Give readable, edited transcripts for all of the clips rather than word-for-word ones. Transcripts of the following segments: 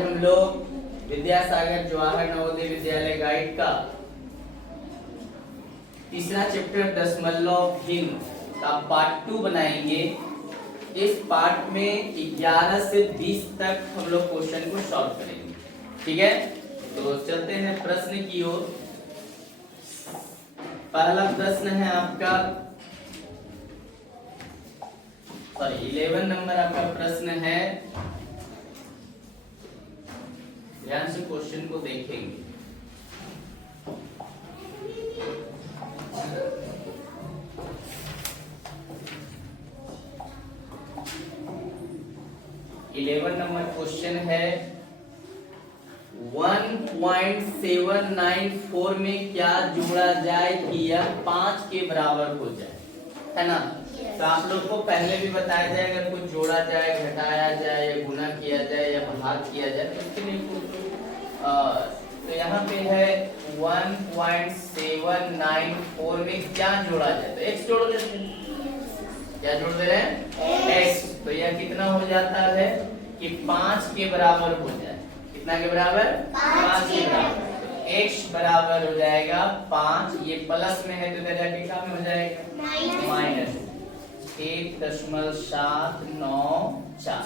हम लोग विद्यासागर जवाहर नवोदय विद्यालय गाइड का तीसरा चैप्टर दशमलव का पार्ट 2 बनाएंगे। इस पार्ट में 11 से 20 तक हम लोग क्वेश्चन को सॉल्व करेंगे। ठीक है, तो चलते हैं प्रश्न की ओर। पहला प्रश्न है आपका 11 नंबर आपका प्रश्न है। ध्यान से क्वेश्चन को देखेंगे। इलेवन नंबर क्वेश्चन है 1.794 में क्या जोड़ा जाए कि यह 5 के बराबर हो जाए, है ना। तो आप लोग को पहले भी बताया जाए, अगर कुछ जोड़ा जाए, घटाया जाए या गुना किया जाए या भाग किया जाए तो उसके लिए कुछ तो यहाँ पे है 1.794 में क्या जोड़ा जाए, तो x जोड़ देते हैं। क्या जोड़ दे रहे हैं? x। तो यह कितना हो जाता है कि 5 के बराबर हो जाए। कितना के बराबर? 5 के बराबर। x बराबर हो जाएगा 5, ये प्लस में है तो इधर जाके क्या में हो जाएगा? माइनस 1.794।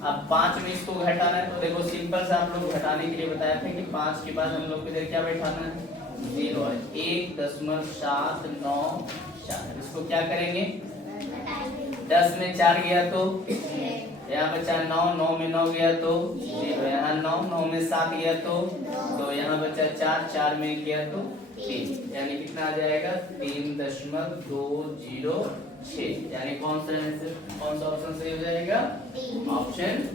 अब 5 में इसको घटाना है तो देखो सिंपल से आप लोग घटाने के लिए बताया था कि 5 के बाद हम लोग को इधर क्या बैठाना है? 0 है। 1.794। इसको क्या करेंगे? 10 में 4 गया तो यहाँ बचा 9, 9 में 9 गया तो 0, यहाँ 9, 9 में 7 गया तो यहाँ बचा 4, 4 में गया तो 3, यानी कितना आ जाएगा? 3.206। यानी कौन सा ऑप्शन सही हो जाएगा? ऑप्शन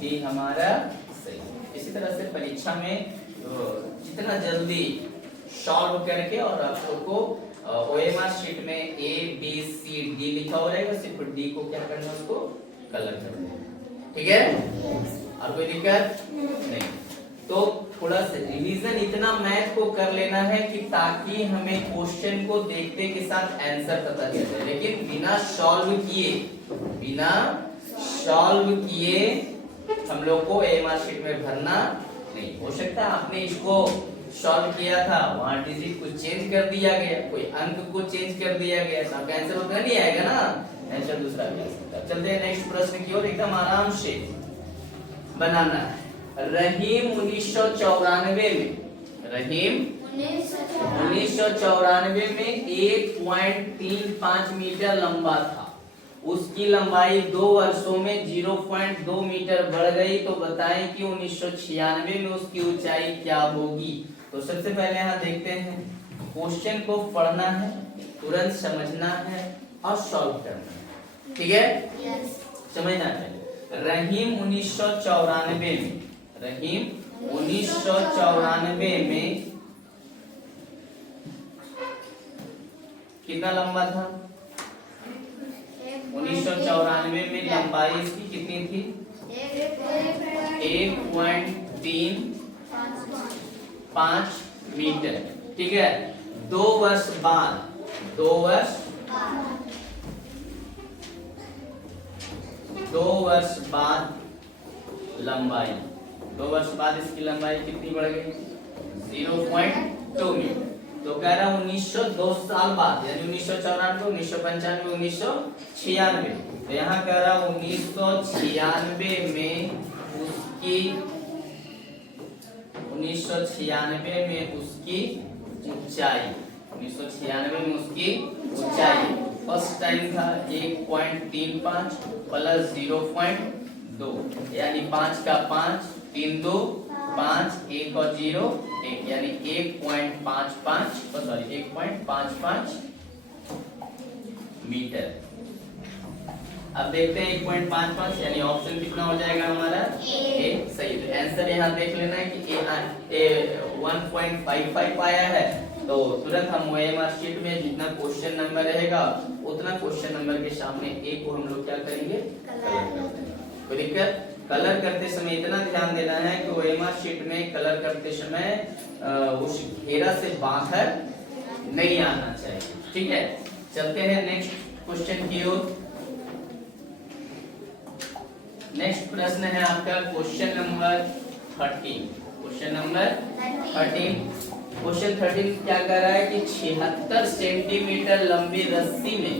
डी हमारा सही। इसी तरह से परीक्षा में जितना जल्दी सॉल्व करके और आप लोग को ओएमआर शीट में ए बी सी डी लिखा हो रहेगा, सिर्फ डी को क्या करना है? उसको कलर कर देना। ठीक है, और कोई दिक्कत नहीं। तो थोड़ा सा रिवीजन इतना मैथ को कर लेना है कि ताकि हमें क्वेश्चन को देखते के साथ आंसर पता चल जाए, लेकिन बिना सॉल्व किए हम लोग को ओएमआर शीट में भरना नहीं। हो सकता है आपने इसको सॉल्व किया था, वहां डिजिट को चेंज कर दिया गया, कोई अंक को चेंज कर दिया गया, तो आपका आंसर उतना नहीं आएगा ना, आंसर दूसरा भी आ सकता है। चलते हैं नेक्स्ट प्रश्न की ओर। एकदम आराम से बनाना है। रहीम 1994 में 1.35 मीटर लंबा था। उसकी लंबाई 2 वर्षों में 0.2 मीटर बढ़ गई, तो बताएं कि 1996 में उसकी ऊंचाई क्या होगी। तो सबसे पहले यहाँ देखते हैं, क्वेश्चन को पढ़ना है, तुरंत समझना है और सॉल्व करना है। ठीक है, समझना है। रहीम 1994 में कितना लंबा था? 1994 में लंबाई इसकी कितनी थी? 1.35 मीटर। ठीक है, 2 वर्ष बाद लंबाई 2 वर्ष बाद इसकी लंबाई कितनी बढ़ गई? 0.2 मीटर। तो कह रहा 1902 साल बाद, यानी 1994, 1995, 1996। तो यहाँ कह रहा 1996 में उसकी ऊंचाई फर्स्ट टाइम था 1.35 प्लस 0.2, यानी 5 का 5, 3 2 5, 1 और 0 1, यानी 1.55 मीटर। अब देखते हैं 1.55 यानी ऑप्शन कितना हो जाएगा हमारा? ए सही। तो आंसर यहाँ देख लेना है कि ए 1.55 आया है, तो तुरंत हम ओएमआर शीट में जितना क्वेश्चन नंबर रहेगा उतना क्वेश्चन नंबर के सामने ए को हम लोग क्या करेंगे? कलर कर देंगे। कोई दिक्कत? कलर करते समय इतना ध्यान देना है कि ओएमआर शीट में कलर करते समय उस घेरा से बाहर नहीं आना चाहिए। ठीक है, चलते हैं नेक्स्ट क्वेश्चन की ओर। नेक्स्ट प्रश्न है आपका question number 13। Question number 13। Question 13 क्या कह रहा है कि 76 सेंटीमीटर लंबी रस्सी में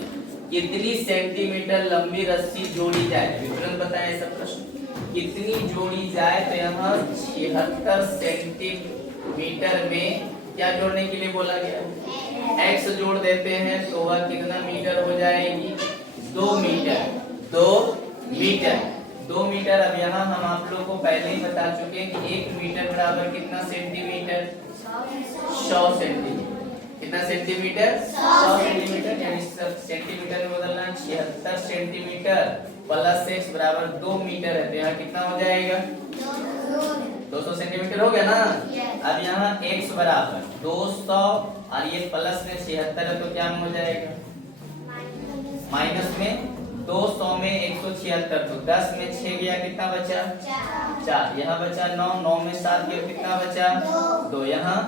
कितनी सेंटीमीटर लंबी रस्सी जोड़ी जाए? विवरण बताएं ऐसा प्रश्न। कितनी जोड़ी जाए? तो यहाँ 76 सेंटीमीटर में क्या जोड़ने के लिए बोला गया? x जोड़ देते हैं तो वह कितना मीटर हो जाएगी? 2 मीटर। 2 metre 2 metre. अब यहाँ हम आप लोग को पहले ही बता चुके हैं कि 1 मीटर बराबर कितना सेंटीमीटर? 100 सेंटीमीटर। कितना सेंटीमीटर? 100 सेंटीमीटर। यानी सेंटीमीटर में बदलना 76 सेंटीमीटर प्लस x बराबर 2 मीटर है, तो यहाँ कितना हो जाएगा? 200 सेंटीमीटर हो गया ना। अब यहाँ x बराबर 200 और ये प्लस में 76 है तो क्या हो जाएगा? माइनस में 200 में 176, तो 10 में 6 गया, कितना बचा? 4। यहाँ बचा 9, 9 में 7 गया, कितना बचा? 2। यहाँ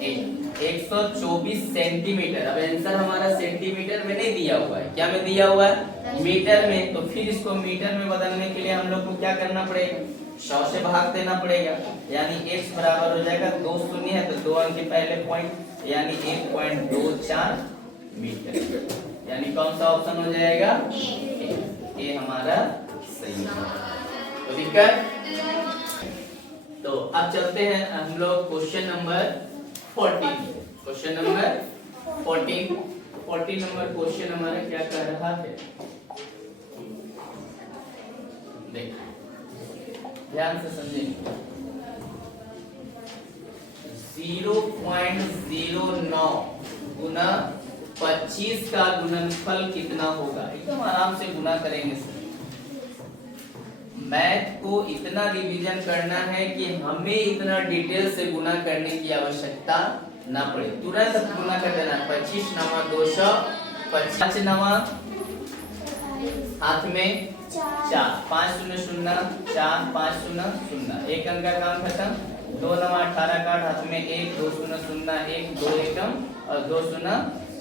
124 सेंटीमीटर। अब आंसर हमारा सेंटीमीटर में नहीं दिया हुआ है, क्या में दिया हुआ है? मीटर में। तो फिर इसको मीटर में बदलने के लिए हम लोग को क्या करना पड़ेगा? 100 से भाग देना पड़ेगा। यानी x बराबर हो जाएगा 2 शून्य है तो 2 अंक के पहले पॉइंट, यानी 1.24 मीटर। यानी कौन सा ऑप्शन हो जाएगा? ये हमारा सही है। तो दिक्कत। तो अब चलते हैं हम लोग question number 14। Question number 14 number question हमारा क्या कह रहा है? देखिए ध्यान से समझेंगे। 0.09 गुना 25 का गुणनफल कितना होगा? एकदम आराम से गुना करेंगे। मैथ को इतना रिवीजन करना है कि हमें इतना डिटेल से गुना करने की आवश्यकता ना पड़े, तुरंत गुना कर देना। 25 नवा 200, 5 नवा हाथ में 4, 5 शून्य शून्य 4, 5 शून्य शून्य, एक अंक का काम खत्म। 2 नवा 18 का हाथ में 1, 2 शून्य शून्य 1, 2 एकम और 2 शून्य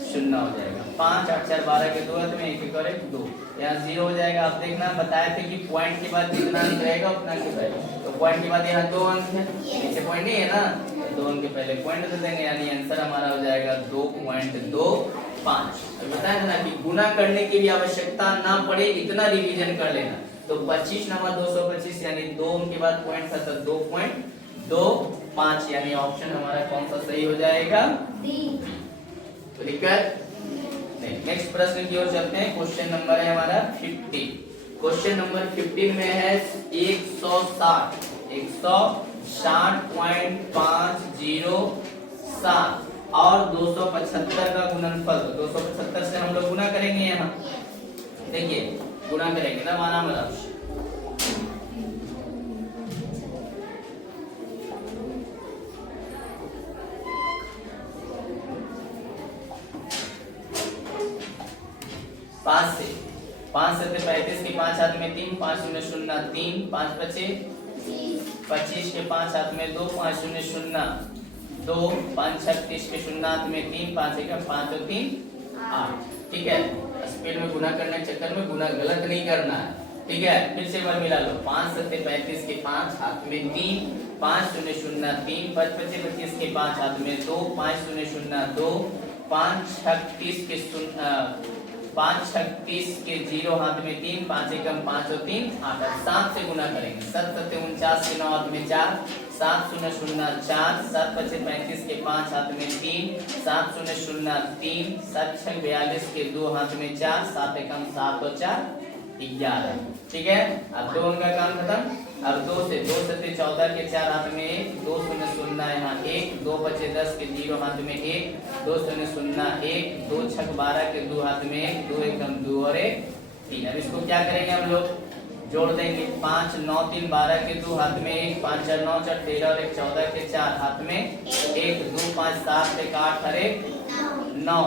शून्य हो जाएगा। 5 8 4 12 के 2 हाथ में 1 और 1 2, यहाँ 0 हो जाएगा। आप देखना बताए थे कि पॉइंट के बाद जितना अंक रहेगा उतना अंक रहेगा, तो पॉइंट के बाद यहाँ 2 अंक है, नीचे पॉइंट नहीं है ना, तो 2 अंक के पहले पॉइंट दे देंगे, यानी आंसर हमारा हो जाएगा 2.25। बताया था ना कि गुना करने की भी आवश्यकता ना पड़े, इतना रिवीजन कर लेना। तो 25 नवा 225 यानी 2 अंक के बाद पॉइंट था, तो 2.25 यानी ऑप्शन हमारा कौन सा सही हो जाएगा? तो दिक्कत नहीं। नेक्स्ट प्रश्न की ओर चलते हैं। क्वेश्चन नंबर है हमारा 15। क्वेश्चन नंबर 15 में है 160.507 और 275 का गुणनफल। 275 से हम लोग गुना करेंगे। यहाँ देखिए गुना करेंगे ना, माना मतलब 5 से 35 के 5 हाथ में 3, 5 शून्य शून्य 3, 5 बचे 25 के 5 हाथ में 2, 5 शून्य शून्य 2, 5 36 के शून्य हाथ में 3, 5 एक 5 और 3 8। ठीक है, स्पीड में गुना करने के चक्कर में गुना गलत नहीं करना है। ठीक है, फिर से एक बार मिला लो। 5 से 35 के 5 हाथ में 3, 5 शून्य शून्य 3, 5 25 के 5 हाथ में 2, 5 शून्य शून्य 2, 5 36 के 5 36 के 0 हाथ में 3, 5 एकम 5 और 3 8। 7 से गुना करेंगे। 7 7 49 के 9 हाथ में 4, 7 शून्य शून्य 4, 7 25 35 के 5 हाथ में 3, 7 शून्य शून्य 3, 7 6 42 के 2 हाथ में 4, 7 एकम 7 और 4 11। ठीक है, अब 2 अंक का काम खत्म। अब 2 से 14 के 4 हाथ में 1, 2 शून्य शून्य यहाँ 1, 2 बचे 10 के 0 हाथ में 1, 2 शून्य शून्य 1, 2 6 12 के 2 हाथ में 1, 2 एकम 2 और 1 3। अब इसको क्या करेंगे हम लोग? जोड़ देंगे। 5 9 3 12 के 2 हाथ में 1, 5 4 9 4 13 और 1 14 के 4 हाथ में 1, 2 5 7 1 8 और 1 9,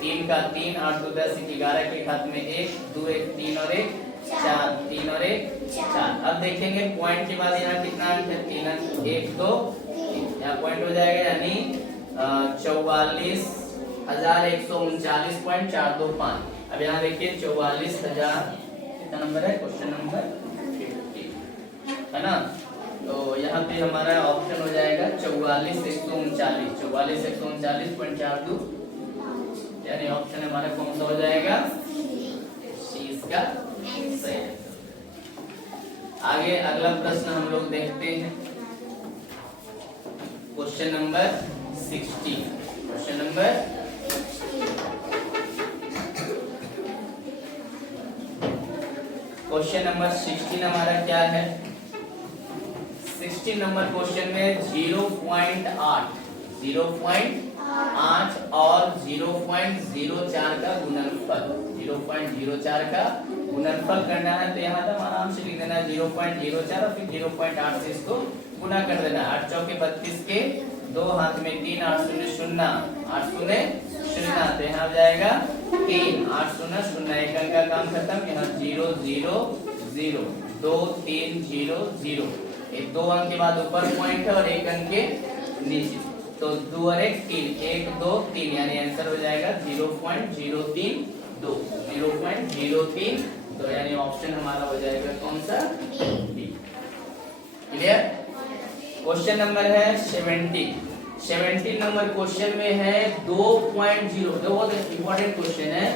3 का 3 8 2 10 11 के हाथ में 1, 2 1 3 और 1 4, 3 और 1 4। अब देखेंगे पॉइंट के बाद यहाँ कितना अंक है? 3 अंक 1 2 3, यहाँ पॉइंट हो जाएगा, यानी 44,139.425। अब यहाँ देखिए 44,000 कितना नंबर है? क्वेश्चन नंबर 50 है ना। तो तो यहाँ पे हमारा ऑप्शन हो जाएगा 44,139, 44,139.42, यानी ऑप्शन हमारा कौन सा हो जाएगा, सी इसका सही है। आगे अगला प्रश्न हम लोग देखते हैं, question number 16। Question number question number 16 हमारा क्या है, 16 नंबर क्वेश्चन में 0.8 और 0.04 का गुणनफल, 0.04 का गुणनफल करना है। तो यहाँ तक आराम से लिख देना है 0.04 और फिर 0.8 से इसको गुना कर देना। 8 चौके 32 के, 2 हाथ में 3, 8 शून्य 0, 8 शून्य 0, तो यहाँ जाएगा 3, 8 शून्य 0, एक अंक का काम खत्म। यहाँ 0 0 0, 2 3 0 0, एक 2 अंक के बाद ऊपर पॉइंट है और एक अंक के नीचे, तो 2 और 1 3, 1 2 3, यानी आंसर हो जाएगा 0.032, 0.03, तो यानी ऑप्शन हमारा हो जाएगा कौन सा, डी। क्लियर। क्वेश्चन नंबर है 17 नंबर क्वेश्चन में है 2.0, जो बहुत इंपॉर्टेंट क्वेश्चन है,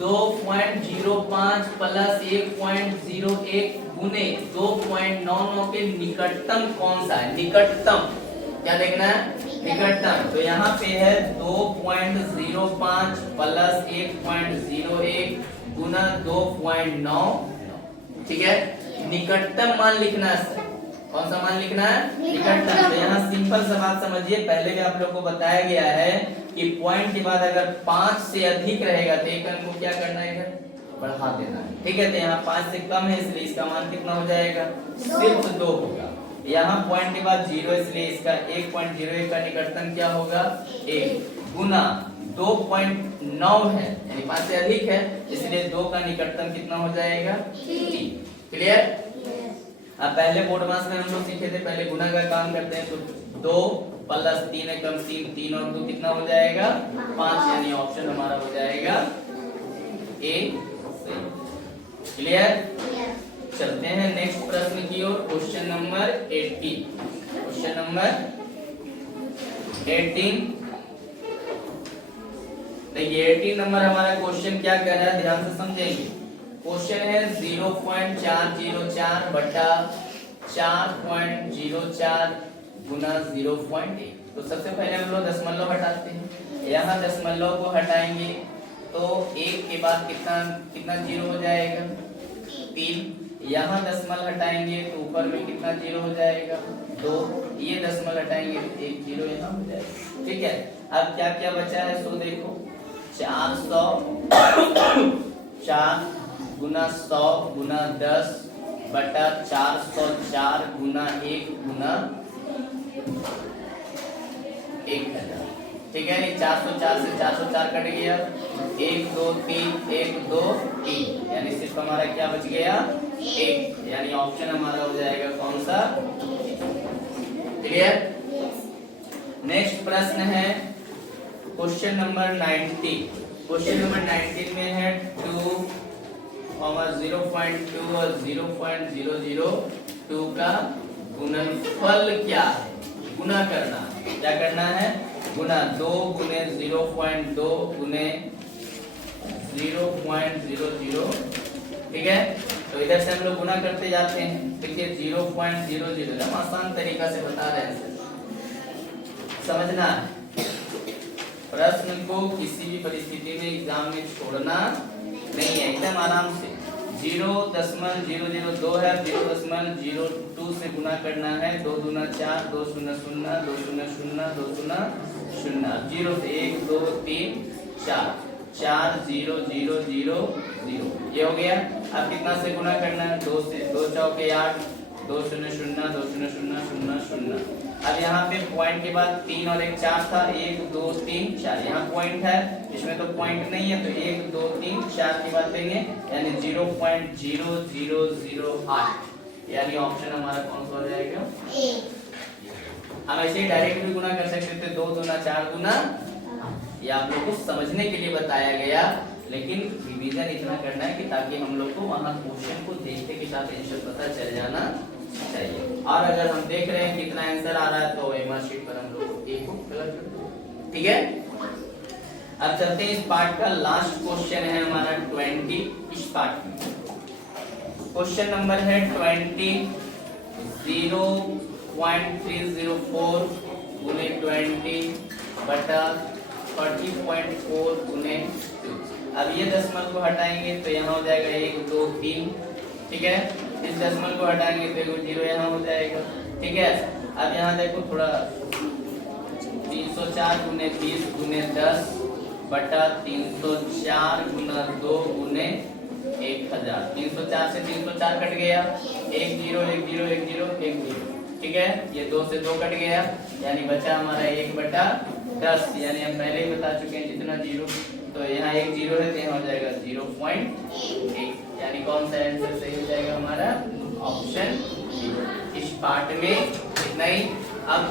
2.05 प्लस 1.01 गुने 2.99 के निकटतम कौन सा है, निकटतम क्या देखना है, निकटतम। तो यहाँ पे है 2.05 प्लस 1.01 गुना 2.9, ठीक है। निकटतम मान लिखना है, कौन सा मान लिखना है, निकटतम। तो यहाँ सिंपल सा बात समझिए, पहले भी आप लोग को बताया गया है कि पॉइंट के बाद अगर 5 से अधिक रहेगा तो एक अंक को क्या करना है, इधर बढ़ा देना है, ठीक है। तो यहाँ 5 से कम है इसलिए इसका मान कितना हो जाएगा, सिर्फ 2 होगा। यहाँ पॉइंट के बाद 0 इसलिए इसका 1.01 का निकटतम क्या होगा, 1 गुना 2.9 है, यानी 5 से अधिक है इसलिए 2 का निकटतम कितना हो जाएगा, 3। क्लियर। अब पहले बोर्ड मास में हम लोग सीखे थे, पहले गुना का काम करते हैं, तो 2 प्लस 3 एकम 3, 3 और 2 कितना हो जाएगा, 5, यानी ऑप्शन हमारा हो जाएगा ए। क्लियर। चलते हैं नेक्स्ट प्रश्न की ओर, क्वेश्चन नंबर 18। क्वेश्चन नंबर 18 देखिए, 18 नंबर हमारा क्वेश्चन क्या कह रहा है, ध्यान से समझेंगे। क्वेश्चन है 0.404 बटा 4.04 गुना 0.1। तो सबसे पहले हम लोग दशमलव हटाते हैं, यहाँ दशमलव को हटाएंगे तो 1 के बाद कितना 0 हो जाएगा, 3। यहाँ दशमलव हटाएंगे तो ऊपर में कितना 0 हो जाएगा, 2। ये दशमलव हटाएंगे तो 1 0 यहाँ हो जाएगा, ठीक है। अब क्या क्या बचा है, सो देखो 4 गुना 100 गुना 10 बटा 404 गुना 1 गुना 1000, ठीक है। 404 से 404 कट गया, 1 2 3 1 2 3, यानी सिर्फ हमारा क्या बच गया, 1, यानी ऑप्शन हमारा हो जाएगा कौन सा, क्लियर। नेक्स्ट प्रश्न है क्वेश्चन नंबर 19। क्वेश्चन नंबर 19 में है 2, 0.2 और 0.002 का गुणनफल क्या है, गुना करना, क्या करना है, गुना 2 गुने 0.2 गुने 0.00, ठीक है। तो इधर से हम लोग गुना करते जाते हैं, देखिए 0.00 एकदम आसान तरीका से बता रहे हैं, समझना प्रश्न को किसी भी परिस्थिति में एग्जाम में छोड़ना नहीं है, एकदम आराम से। 0.002 है, 0.02 से गुना करना है, 2 दूना 4, 2 शून्य 0, 2 शून्य 0, 2 शून्य 0, 0 से 1 2 3 4, 4 0 0 0 0, ये हो गया। अब कितना से गुना करना है, 2 से, 2 चौके 8, 2 शून्य 0, 2 शून्य 0 0 0। अब यहाँ पे पॉइंट के बाद 3 और 1 4 था, 1 2 3 4, यहाँ पॉइंट है, इसमें तो पॉइंट नहीं है, तो 1 2 3 4 के बाद देंगे, यानी 0.0008, यानी ऑप्शन हमारा कौन सा हो जाएगा, हम ऐसे ही डायरेक्ट भी गुना कर सकते थे, 2 दूना 4 गुना, ये आप लोग को समझने के लिए बताया गया, लेकिन रिवीजन इतना करना है कि ताकि हम लोग को वहां क्वेश्चन को देखने के साथ आंसर पता चल जाना चाहिए। और अगर हम देख रहे हैं कितना आंसर आ रहा है तो एमआर शीट पर हम लोग एक को कलर कर देंगे। ठीक है, अब चलते हैं इस पार्ट का लास्ट क्वेश्चन है हमारा 20 इस पार्ट में। क्वेश्चन नंबर है 20 0.304 गुने 20 बटा 30.4 गुने 2। अब ये दशमलव को हटाएंगे तो यहाँ हो जाएगा 1 2 3। ठीक है, इस दशमलव को हटाएंगे तो एगो 0 यहाँ हो जाएगा। ठीक है, अब यहाँ देखो थोड़ा 304 गुने 20 गुने 10 बटा 304 गुना 2 गुने 1000। 304 से 304 कट गया, 1 0 1 0 1 0 1 0। ठीक है, ये 2 से 2 कट गया, यानी बचा हमारा 1 बटा 10। यानी हम पहले ही बता चुके हैं जितना 0, तो यहाँ 1 0 है तो यहाँ हो जाएगा 0.8। यानी कौन सा आंसर सही हो जाएगा हमारा? ऑप्शन इस पार्ट में इतना ही। अब